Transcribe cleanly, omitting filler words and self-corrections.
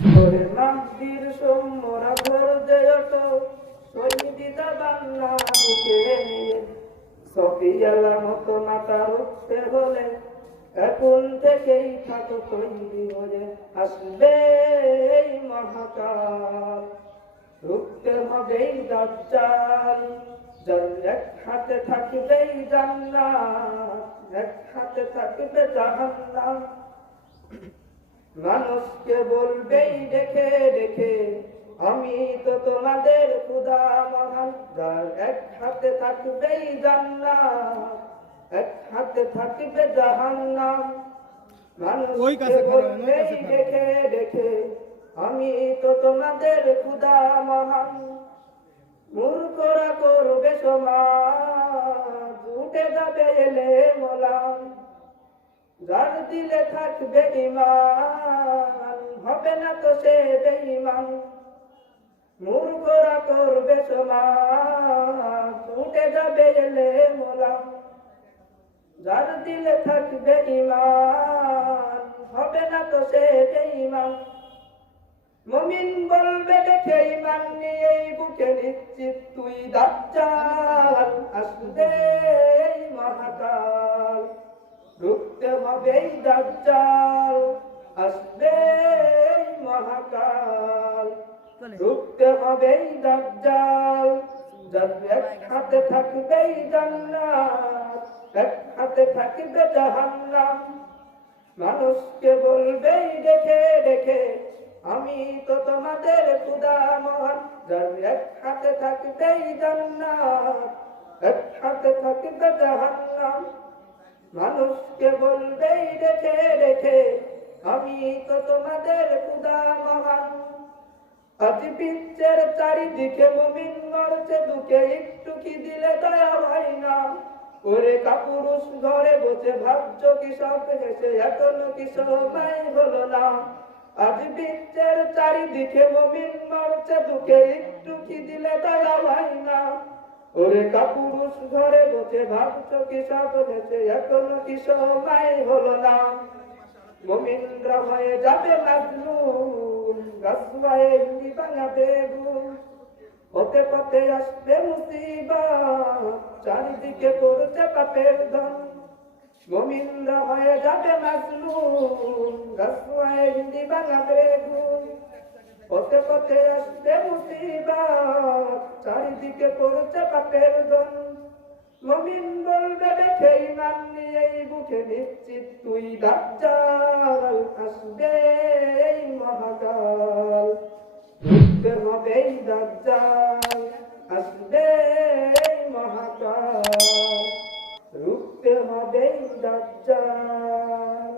ওরে মাহদির সোমরা ঘর দেয়ত শহীদিদা বান্না বুকে নিয়ে সফিয়ালা মতো মাতা উঠতে হলে এখন থেকেই থাকো তৈরি হয়ে আসবে এই মহাকাল রুখতে হবে দাজ্জাল যার এক হাতে থাকবে জান্নাত এক হাতে থাকবে জাহান্নাম মানুষকে বলবেই দেখে দেখে আমি তো তোমাদের খোদা মহান যার এক হাতে থাকবে জান্নাত এক হাতে থাকবে জাহান্নাম মানুষকে বলবেই দেখে দেখে আমি তো তোমাদের খোদা মহান মূর্খরা করবে সমাজ উঠে যাবে এলে মোলাম যার দিলে থাকবে ঈমান হবে না তো সে বেঈমান মূর্খরা করবে সমাজ উঠে যাবে এলে মোলাম যার দিলে থাকবে ঈমান হবে না তো সে বেঈমান মুমিন বলবে দেখে ঈমান নিয়ে বুকে নিশ্চিত তুই দাজ্জাল আসবে এই মহাকাল রুখতে হবে দাজ্জাল আসবে এই মহাকাল রুখতে হবে দাজ্জাল যার এক হাতে থাকবে জান্নাত এক হাতে থাকবে জাহান্নাম মানুষকে বলবেই দেখে দেখে আমি তো তোমাদের খোদা মহান যার এক হাতে থাকবে জান্নাত এক হাতে থাকবে জাহান্নাম মানুষকে বলবেই দেখে দেখে আমি তো তোমাদের খোদা মহান আজ বিশ্বের চারিদিকে মুমিন মরছে দুঃখে একটু কি দিলে দয়া হয় না ওরে কাপুরুষ ঘরে বসে ভাবছো কি সব হেসে এখনো কি সময় হলো না আজ বিশ্বের চারিদিকে মুমিন মরছে দুঃখে একটু কি দিলে দয়া হয় না ওরে কাপুরুষ ঘরে বসে ভাবছো কি সব হেসে এখনো কি সময় হলো না মুমিনরা হয়ে যাবে মাজলুম গাছওয়ায়ে ভাঙা বেগুন হতে পথে আসবে মুসিবত চারিদিকে পড়ছে পাপের ধন মুমিনরা হয়ে যাবে মাজলুম গাছওয়ায়ে ভাঙা বেগুন হতে পথে আসবে মুসিবত চারিদিকে পড়ছে পাপের ধন মুমিন বলবে দেখে ঈমান নিয়ে বুকে নিশ্চিত তুই দাজ্জাল আসবে এই মহাকাল রুখতে হবে দাজ্জাল আসবে এই মহাকাল রুখতে হবে দাজ্জাল